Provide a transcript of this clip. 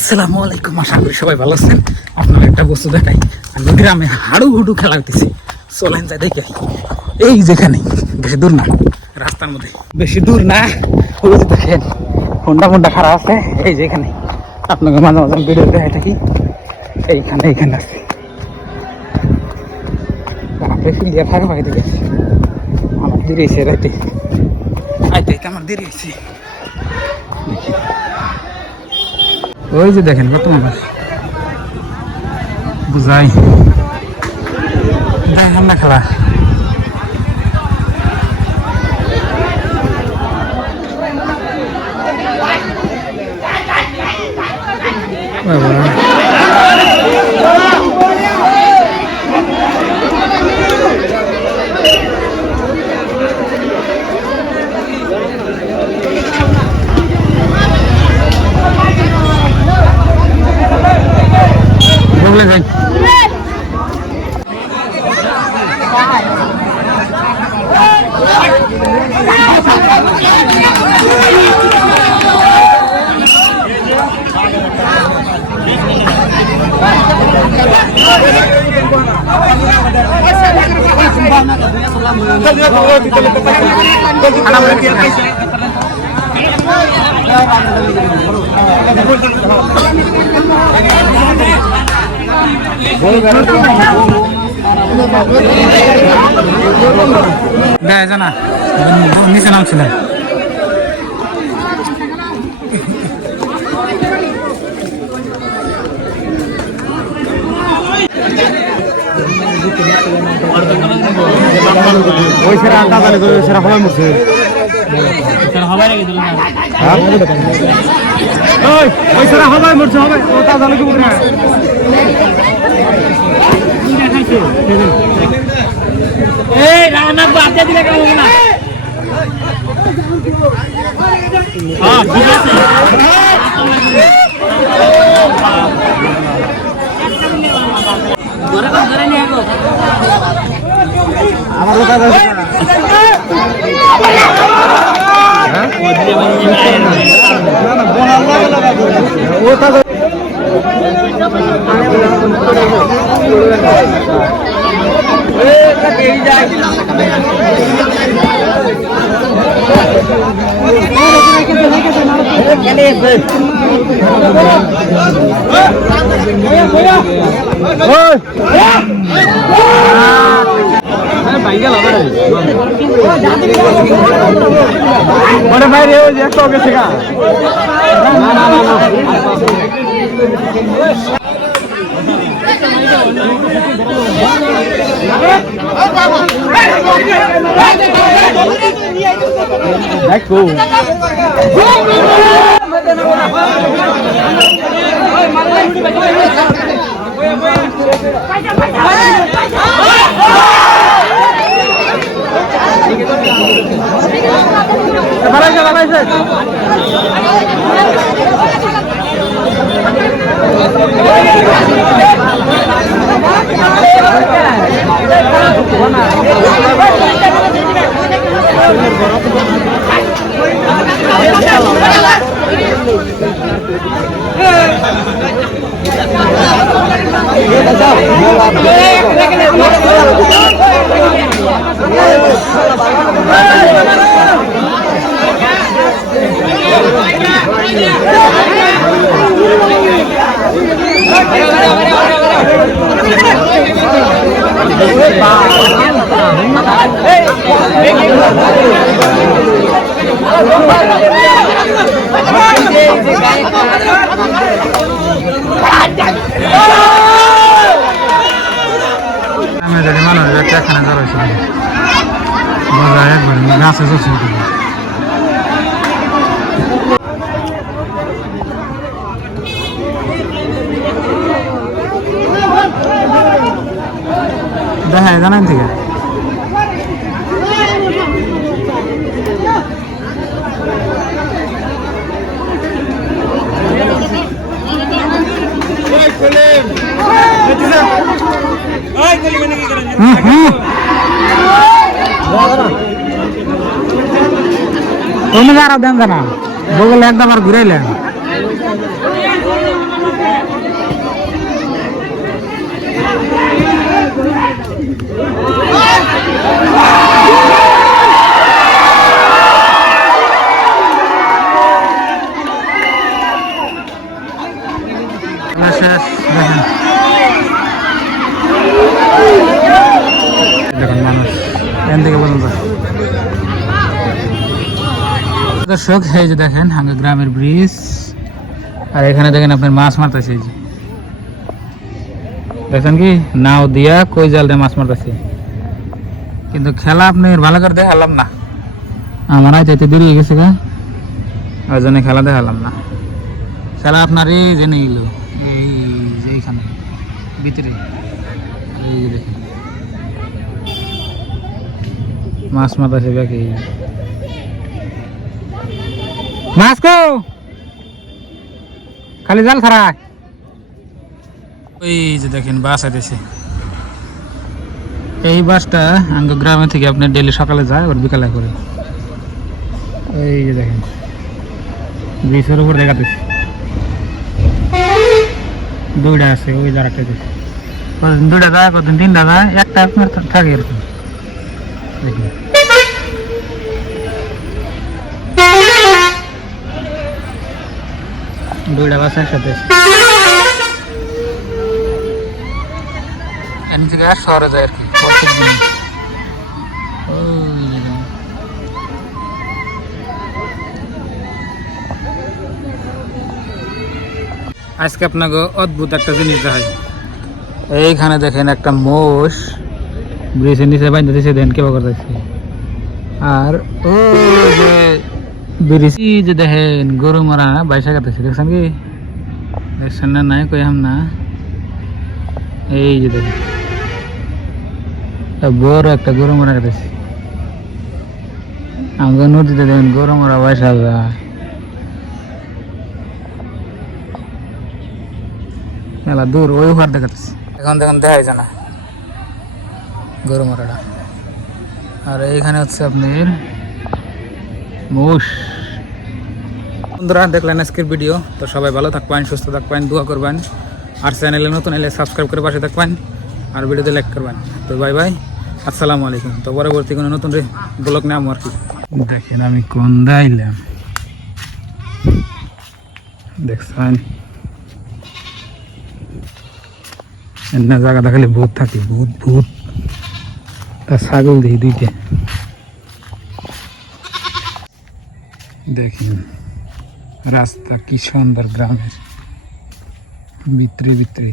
আসসালামু আলাইকুম, আশা করি সবাই ভালো আছেন। আপনার একটা বস্তু দেখাই, আমি গ্রামে হাডু হুডু খেলা হইতেছি। চলেন যাই দেখে এই যেখানে, বেশি দূর না, রাস্তার মধ্যে, বেশি দূর না। ওই যে দেখেন হোন্ডা মোন্ডা খারাপ আছে, এই যে এখানে আপনাকে মাঝে মাঝে ভিডিও দেখাই থাকি। এইখানে আছে ফিলিয়া থাকা হয় দেখে আমার দেরি হয়েছে, রাইতে আইতে আমার দেরি হয়েছে। ওই যে দেখেন কত মানুষ বুঝাই দেখেন না খেলা। বলে যাই জানা নিচে নামছিলেন। ওই সেরা আটা জানে তো সেরা হওয়াই মরছে, ওই সেরা হবাই মরছে, হবে ওটা জানে কি বলবে। এই রানা বাতে দিলে কেন না? হ্যাঁ ঠিক আছে, ধরে নিয়ে গো আমার লোক আছে। হ্যাঁ না ও তা বাইরে একটা গেছে গা। দেখো গাছে চলছে দেখা জানেন থেকে তুমি আরো দেন না বগলে একদম আর ঘুরাইলেন। দেখুন মানুষ এখান থেকে পর্যন্ত। দর্শক এই যে দেখেন হাঙ্গা গ্রামের ব্রিজ, আর এখানে দেখেন আপনার মাছ মারতেছে। এই যে দেখেন কি নাও দিয়া কই জাল দিয়ে মাছ মারতেছে, কিন্তু খেলা আপনি ভালো করে দেখালাম না, আমার আইতে দেরি হয়ে গেছে গা, ওই জন্য খেলা দেখালাম না। খেলা আপনার এই যে নিল এই যে এইখানে ভিতরে এই যে দেখেন মাছ মারতেছে বাকি মাছ কো খালি জাল খারা। ওই যে দেখেন বাস আইতেছে, এই বাসটা আঙ্গ গ্রামে থেকে আপনি ডেলি সকালে যায় আর বিকালে করে। এই যে দেখেন ব্রিজের উপর দেখাতেছে, দুইটা আছে ওই জায়গাটা কদিন দুইটা যায় কদিন তিনটা যায়, একটা আপনার থাকে এরকম দেখুন। দুইটা বাস একসাথে এখান থেকে শহরে যায় আর কি প্রত্যেক দিন। আজকে আপনাকে অদ্ভুত একটা জিনিস দেখাই। এইখানে দেখেন একটা মোষ ব্রিজের নিচে বাইন্ধে দিয়েছে, দেন কেবা করতেছে। আর ও যে ব্রিজ যে দেখেন গরু মারা বাইশা কাটতেছে, দেখছেন কি? দেখছেন না? নাই কইলাম না। এই যে দেখেন বড় একটা গরু মারা কাটতেছে। আমাকে নদীতে দেখেন গরু মারা বাইশা যায়, মেলা দূর ওই ঘর দেখাতেছে। এখন দেখুন দেখাই যায় না গরু মারাটা। আর এইখানে হচ্ছে আপনার মোষ। বন্ধুরা দেখলেন আজকের ভিডিও, তো সবাই ভালো থাকবেন, সুস্থ থাকবেন, দোয়া করবেন, আর চ্যানেলে নতুন এলে সাবস্ক্রাইব করে পাশে থাকবেন, আর ভিডিওতে লাইক করবেন। তো বাই বাই, আসসালামু আলাইকুম। তো পরবর্তী কোনো নতুন ব্লগ নাম আর কি। দেখেন আমি কোন দাইলাম দেখছেন না, জায়গা দেখালে ভূত থাকে, ভূত ভূত। তা ছাগল দেখি দুইটা, দেখেন রাস্তা কি সুন্দর, গ্রামের ভিতরে ভিতরে।